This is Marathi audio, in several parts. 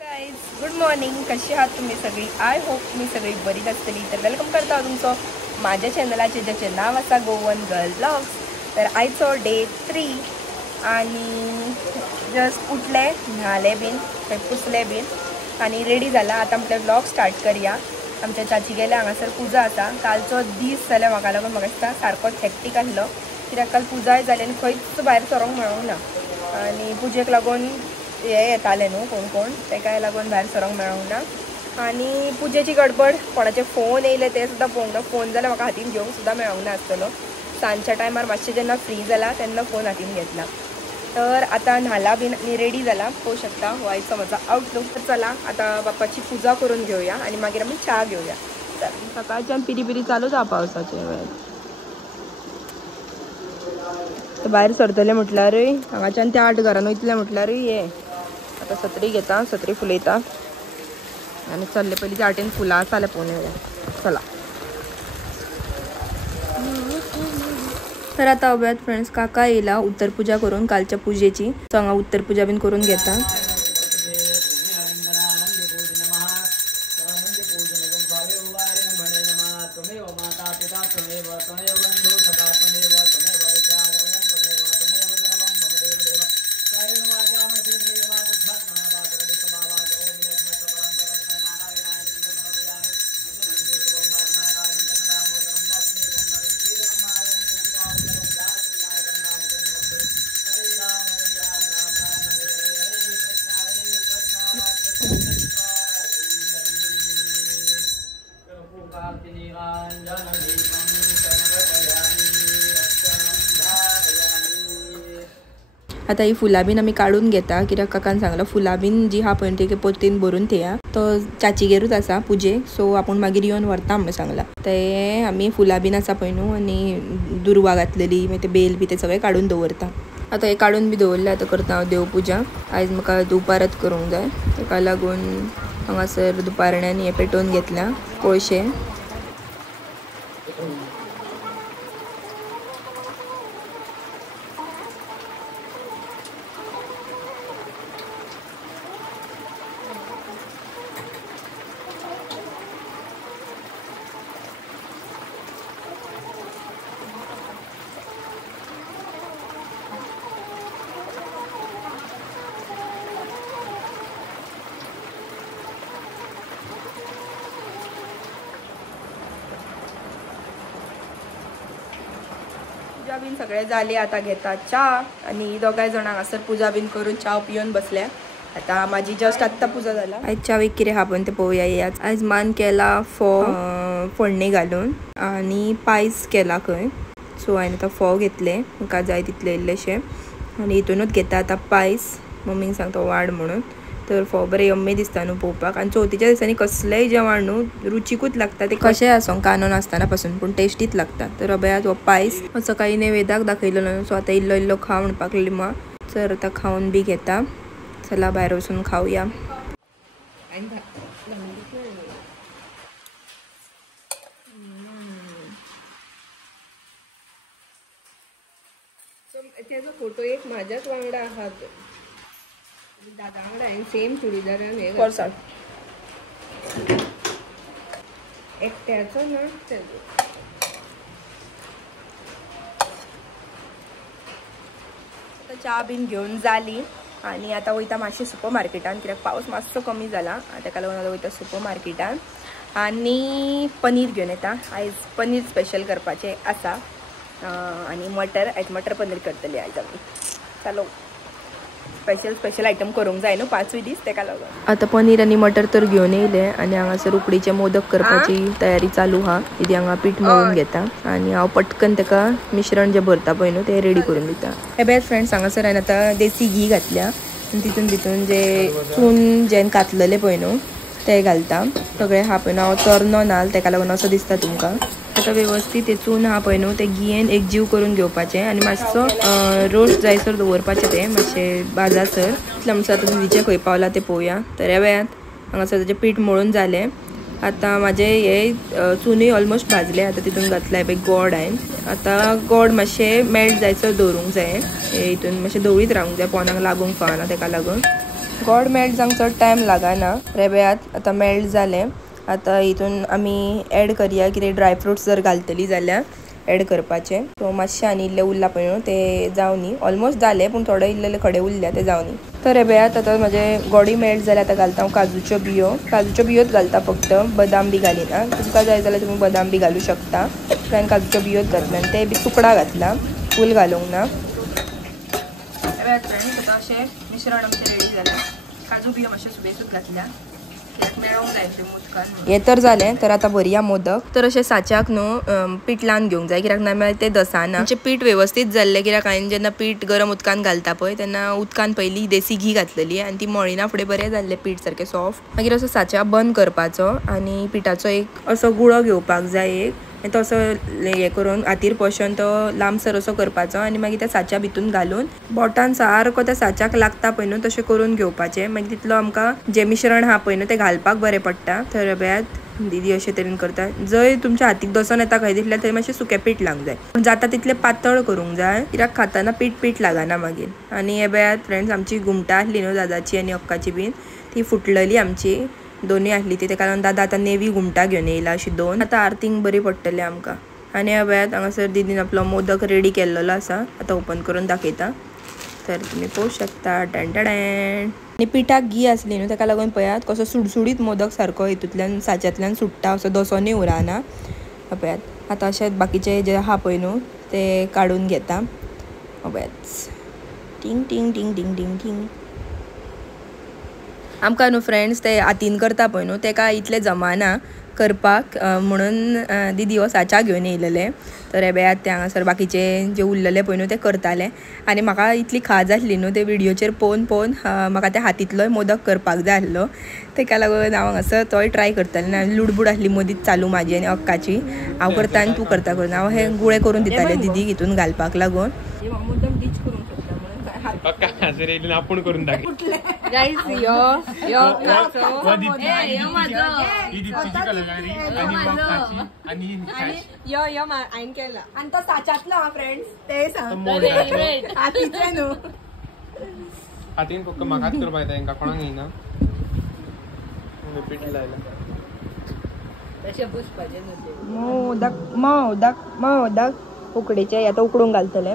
Guys good morning. कशी आहात तुम्ही सगळी? आय होप तुम्ही सगळी बरीच असतली. तर वेलकम करता तुमचं माझ्या चॅनलाचे ज्याचे नाव असा गोवन गर्ल ब्लॉग्स. तर आयचो डे 3 आणि जस्ट उठले, न्हाले बीन, पुसले बीन आणि रेडी झाला. आता आपले ब्लॉग स्टार्ट करूया. आमच्या चाची गेले हांगासर पुजा आसा. कालचो दीस जाल्यार म्हाका लागून म्हाका दिसता सारकोच हॅक्टीक आसलो, कित्याक काल पुजाय जाली आनी खंयच भायर सरोंक मेळोंक ना. आणि पुजेक लागून हे येताले न्हू कोण कोण, तेका लागून भायर सरोंक मेळोंक ना. आणि पुजेची गडबड, कोणाचे फोन येयले ते सुद्दां पळोवंक ना. फोन जाल्यार म्हाका हातीन घेवंक सुद्दां मेळोंक ना आसतलो. सांजच्या टायमार मातशें जेन्ना फ्री जाला तेन्ना फोन हातीन घेतला. तर आता न्हाला बीन आनी रेडी जाला, पळोवंक शकता हो आयचो म्हजो आउटलूक. तर चला आता बाप्पाची पुजा करून घेवया आनी मागीर आमी च्या घेवया. तर सकाळच्यान पिरी पिरी चालूच आहा पावसाचे वेळ. तर भायर सरतले म्हटल्यारूय हांगाच्यान त्या 8 घरान वयतले म्हटल्यारूय ये. आता सत्री घेता, सत्री फुलयता आनी चल्ले. पयलीं आटेन फुलां आसा जाल्यार पळोवन येवया. चला. तर आता अव्यात फ्रेंड्स काका येयला उत्तर पूजा करून कालच्या पुजेची. सो हांगा उत्तर पूजा बीन करून घेता. आता ही फुलां बीन आमी काढून घेता, कित्याक काकान सांगला फुलां बीन जी हा पळय ती पोतीन भरून थेया. तो चाचीगेरूच आसा पुजेक, सो आपूण मागीर येवन व्हरता म्हणून सांगला. ते आमी फुलां बीन आसा पळय न्हू आनी दुर्वा घातलेली मागीर ते बेल बी ते सगळे काडून दवरता. आता हे काडून बी दवरले. आता करता हांव देवपुजा. आयज म्हाका दुपारत करूंक जाय, ताका लागून हांगासर दुपारण्यान हे पेटोवन घेतल्या कोळशे. पूजा बीन सगळे झाले. आता घेता च्या आणि दोगाय जाणां हांगासर पूजा बीन करून च्या पिवन बसल्या. आता माझी जस्ट आत्ता पूजा जाला. आयज च्यावेक कितें हा पण ते पळोवया याच. आयज मान केला फोडणी घालून आणि पायस केला खंय. सो हांवें आतां फोव घेतले, म्हाका जाय तितले इल्लेशे आनी हितूनूच घेता आता पायस. मम्मीक सांगता वाड म्हणून. तर फोव बरें यम्मी दिसता न्हू पळोवपाक. आनी चवथीच्या दिसांनी कसलेंय जेवण न्हू रुचीकूच लागता. ते कशें आसूं कानो नासतना पासून पूण टेस्टीच लागता. तर अभयात हो पायस सकाळी नैवेद्याक दाखयलेलो न्हू, सो आतां इल्लो इल्लो खा म्हणपाक लागली मा. तर आतां खावन बी घेता. चला भायर वचून खावया. त्याचा फोटो एक माझ्याच वांगडा आहात, दादा वांगडा आहे. सेम चुडीदार हे करसाट एकट्याचो ना. आता च्या बीन घेऊन जाली आणि आता वयता मातशें सुपर मार्केटान, कित्याक पावस मातसो कमी जाला. ताका लागून आता वयता सुपर मार्केटान आणि पनीर घेवन येता. आयज पनीर स्पेशल करपाचें आसा आणि मटर. आयज मटर पनीर करतली आयज आमी. चलो स्पेशल आयटम करूंक जाय न्हू 5 दीस, ताका लागून. आता पनीर आनी मटर तर घेवन येयले आनी हांगासर उकडीचे मोदक करपाची तयारी चालू हा. इथे हांगा पीठ मळून घेता आणि हांव पटकन ताका मिश्रण जे भरता पळय न्हू ते रेडी करून दिता. हे बेस्ट फ्रेंड्स हांगासर हांवें आतां देसी घी घातल्या आनी तितून जे चून जेन कातलेले पळय न्हू ते घालता. सगळे हा पळय न्हू हांव चोरनो नाल, ताका लागून असो दिसता तुमकां. आता व्यवस्थित ते चून हा पळय न्हू ते घियेन एकजीव करून घेवपाचें आनी मातसो रोस्ट जायसर दवरपाचें. ते मातशें बाजासर इतलें म्हणसर आतां दुदीचें खंय पावला ते पळोवया. तर ह्या हांगासर तेजें पीठ मळून जालें. आता माझे हे चुनी ऑलमोस्ट भाजले. आता तितून घातलाय बे गोड हांवें. आता गोड मातशें मेल्ट जायसर दवरूंक जाय. हे हितून मातशें धवळीत रावूंक जाय, पोनाक लागूंक फावना, ताका लागून. गोड मेल्ट जावंक चड टायम लागना रेब्यात आतां मेल्ट जालें आतां हितून आमी ऍड करया कितें ड्रायफ्रुट्स जर घालतली जाल्यार ऍड करपाचे सो मातशें आनी इल्लें उरला पळय न्हू ते जावनी ऑलमोस्ट जालें पूण थोडे इल्ले खडे उरल्या ते जावनी तर रेब्यात आतां म्हाजे गोडी मेल्ट जाल्यार आतां घालता हांव काजूच्यो बियोच घालता फक्त बदाम बी घालिना तुमकां जाय जाल्यार तुमी बदाम बी घालूं शकता कारण काजूच्यो बियोच घातल्या आनी ते बी तुकडा घातला फूल घालूंक ना रेब्यात फ्रेंड्स आतां अशें मिश्रण आमचें रेडी जालें काजू बियो मातशें सुबेसूच घातल्या हे तर जालें तर आतां भरया मोदक तर अशें साच्याक न्हू पीठ लावन घेवंक जाय कित्याक नाजाल्यार ते दसाना म्हणजे पीठ व्यवस्थीत जाल्लें कित्याक हांवें जेन्ना पीठ गरम उदकान घालता पळय तेन्ना उदकान पयलीं देसी घी घातलेली आनी ती मळिना फुडें बरें जाल्लें पीठ सारकें सॉफ्ट मागीर असो साच्या बंद करपाचो आनी पिठाचो एक असो गुळो घेवपाक जाय एक तो असो हे करून हातीर पोशोन तो लांबसर असो करपाचो आनी मागीर त्या साच्या भितून घालून बोटान सारको त्या साच्याक लागता पळय न्हू तशें करून घेवपाचें मागीर तितलो आमकां जें मिश्रण आहा पळय न्हू तें घालपाक बरें पडटा तर रेब्यात दीदी अशें तरेन करता जंय तुमच्या हातीक दसोन येता खंय तितल्या थंय मातशें सुकें पीठ लावंक जाय पूण जाता तितलें पातळ करूंक जाय कित्याक खाताना पीठ लागना मागीर आनी हे बेयात फ्रेंड्स आमची घुमटां आसली न्हू दादाची आनी अक्काची बीन ती फुटलेली आमची दोनूय आसली ती तेका लागून दादा आतां नेवी घुमटां घेवन येयला अशी दोन आतां आरतींक बरी पडटली आमकां आनी ह्या वेळात हांगासर दीदीन आपलो मोदक रेडी केल्लो आसा आतां ओपन करून दाखयता तर तुमी पळोवंक शकता टॅन आनी पिठाक घी आसली न्हू तेका लागून पळयात कसो सुडसुडीत मोदक सारको हितूंतल्यान साच्यातल्यान सुट्टा असो दसोनूय उरना पळयात आतां अशें बाकीचे जे आहा पळय न्हू ते काडून घेता पळयात टिंग टिंग टिंग टिंग टिंग टिंग आमकां न्हू फ्रेंड्स ते हातीन करता पळय न्हू तेका इतलें जमाना करपाक म्हणून दीदी हो साच्या घेवन येयलेले तर हे बेयात ते हांगासर बाकीचे जे उरलेले पळय न्हू ते करताले आनी म्हाका इतली खाज आसली न्हू ते व्हिडिओचेर पळोवन म्हाका त्या हातींतलोय मोदक करपाक जाय आसलो तेका लागून हांव हांगासर तोय ट्राय करतालें आनी लुडबूड आसली मदींच चालू म्हाजी आनी अक्काची हांव करता आनी तूं करता करून हांव हे गुळे करून दिताले दीदीक हितून घालपाक लागून मोदक डीच करूंक शकता म्हणून आपण करून दाखय गाइस यो आईन केला आणि तो साच्यातला फ्रेंड्स ते सांग हातीचे न्हू हातीन फक्त म्हाकाच करपाक जाय तांकां कोणाक येयना पीठ लायला तशें पुसपाचें मोदक उकडीचे आता उकडूंक घालतले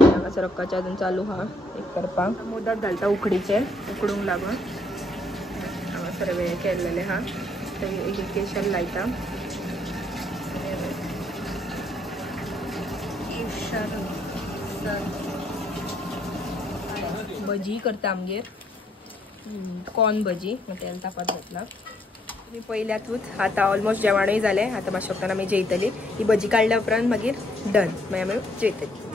हांगासर अक्काच्या अजून चालू हा एक करपाक मोदक घालता उकडीचे उकडूंक लागून हांगासर वेळ केल्लेले हा एक केशर लायता भजी करता आमगेर कॉर्न भजी तेल तापत घातला मी पहिल्यातूच आता ऑलमोस्ट जेवणूय जालें आता मातशें वक्तान आमी जेयतली ही भजी काडल्या उपरांत मागीर डन मागीर आमी जेयतली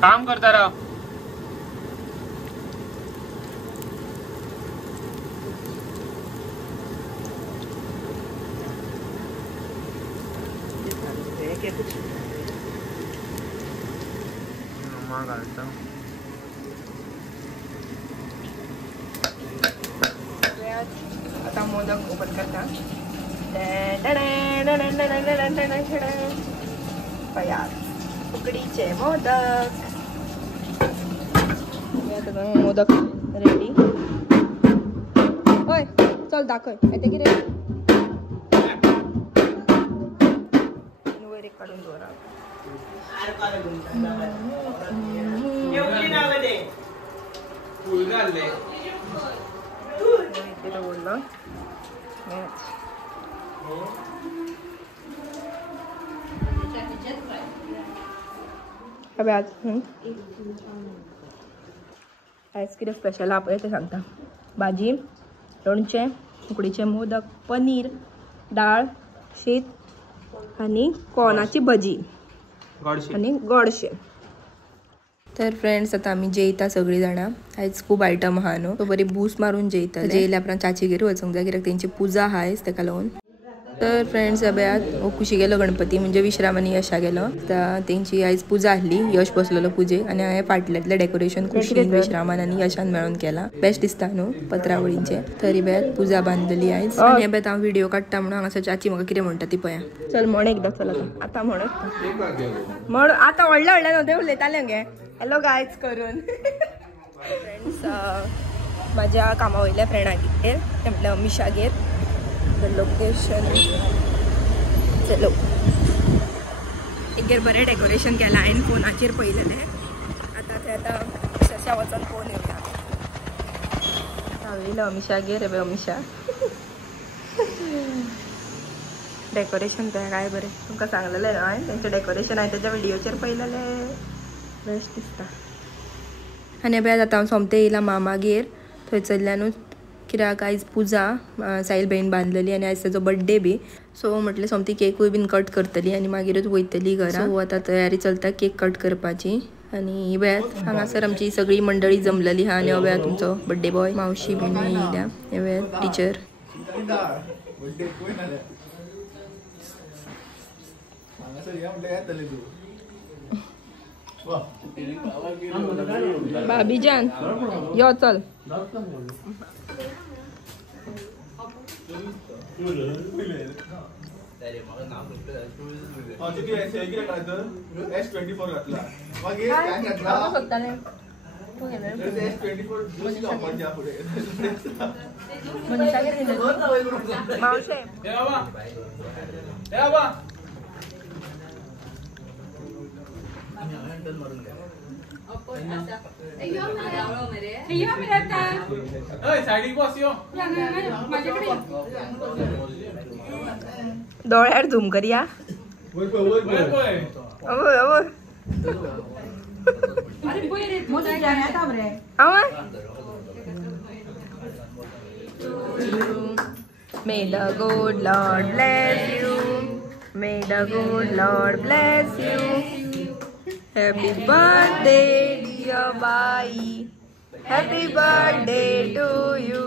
काम करता राव घालता आता मोदक ओपन करता उकडीचे मोदक मोदक रेडी होय चल दाखय येते कितें वयर एक काडून दवरा आयज कितें स्पेशल आहा पळय तें सांगता भाजी लोणचें उकडीचे मोदक पनीर डाळ शीत आनी कॉर्नाची भजी आनी गोडशें तर फ्रेंड्स आता आमी जेयता सगळीं जाणां आयज खूब आयटम आहा न्हू तो बरी बूस मारून जेयता जेयल्या उपरांत चाचीगेर वचूंक जाय कित्याक तेंची पुजा आहा आयज तेका लागून तर फ्रेंड्स सगळ्यात खुशी गेलो गणपती म्हणजे विश्राम आनी यशा गेलो तेंची आयज पुजा आसली यश बसलेलो पुजेक आनी हांवें फाटल्यातलें डेकोरेशन खुशीन विश्रामान आनी यशान मेळून केला बेस्ट दिसता न्हू पत्रावळींचे तरी बेत पुजा बांदलेली आयज आनी हे बेत हांव व्हिडिओ काडटा म्हणून हांगासर चाची म्हाका कितें म्हणटा ती पळया चल म्हण एकदां चल आतां म्हण आतां व्हडलें व्हडलें न्हू तें उलयतालें गे हॅलो गायज करून फ्रेंड्स माझ्या कामावयल्या फ्रेंडागेर ते म्हटलं अमिशागेर लोकेशन चलो एक बरें डेकोरेशन केलां हांवें फोनाचेर पळयलेलें आतां थंय आतां सशा वचून फोन येवया हांवें अमिशागेर रे अमिशा डेकोरेशन तें काय बरें तुमकां सांगलेलें न्हू हांवें तेंचें डेकोरेशन हांवें तेच्या व्हिडिओचेर पळयलेलें बेस्ट दिसता आनी बेज आतां हांव सोमतें येयलां मामागेर थंयसरल्यानूच कित्याक आयज पुजा सायल भयण बांदलेली आनी आयज तेजो बर्थडे बी सो म्हटलें सोमती केकूय बीन कट करतली आनी मागीरूच वयतली घरा सो आतां तयारी चलता केक कट करपाची आनी वेळात हांगासर आमची सगळी मंडळी जमलेली आहा आनी वेळात तुमचो बर्थडे बॉय मावशी बीन येयल्या हे वेळात टिचर भाभीजान यो चल मावशे डोळ्यार झूम करूया May the good Lord bless you. May the good Lord bless you. Happy birthday, dear Bai. Happy birthday to you.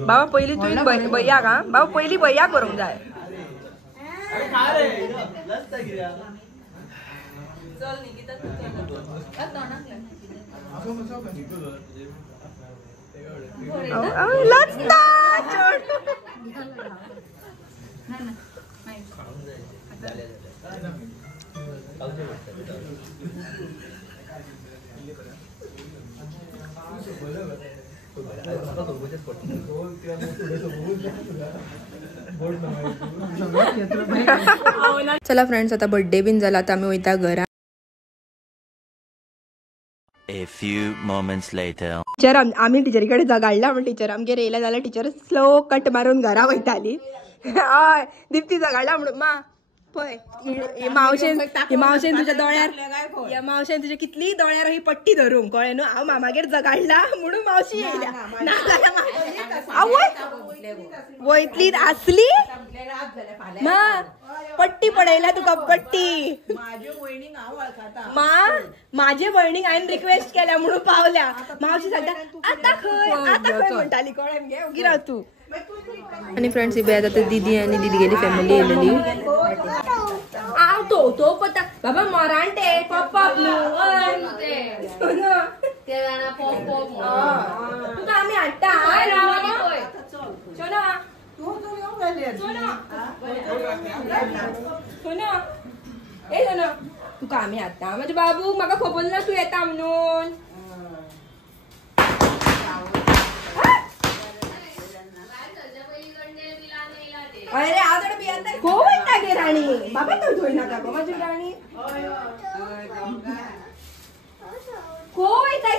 बाबा पहिली तुवें भैया का बाबा पहिली भैया करूंक जाय चला फ्रेंड्स आता बर्थडे बीन जाला आता आम्ही वयता घरा A few moments later. Teacher आम्ही टीचरीकडे जगाडला पण टीचर आमगे येयला जाल्यार टीचर स्लो कट मारून घरा वयताली हय दिप्ती जगाडला म्हणून मा पळय मावशेन तुझ्या दोळ्यार या मावशेन तुझ्या कितली दोळ्यार ही पट्टी धरूंक कळ्ळें न्हू हांव मामागेर जगाडला म्हणून मावशी येयल्या वयतली आसली मा पट्टी पडयल्या तुका पट्टी मा माझे वयणीक हांवें रिक्वेस्ट केल्या म्हणून पावल्या मावशी सांगता आता खंय म्हणटाली कळ्ळें मगे ओगी राव तूं आणि फ्रेंड्स ही बेद आता दीदी आणि दीदी गेली फॅमिली येयलेली तो पता बाबा मरांटे पप्पा तुका आमी हाडटा तुका आमी हाडटा म्हणजे बाबू म्हाका खबर ना तूं येता म्हणून अरे आदर बियांदा को वयता गे राणी बाबा तू धोई नाका गो माझी राणी को वयताय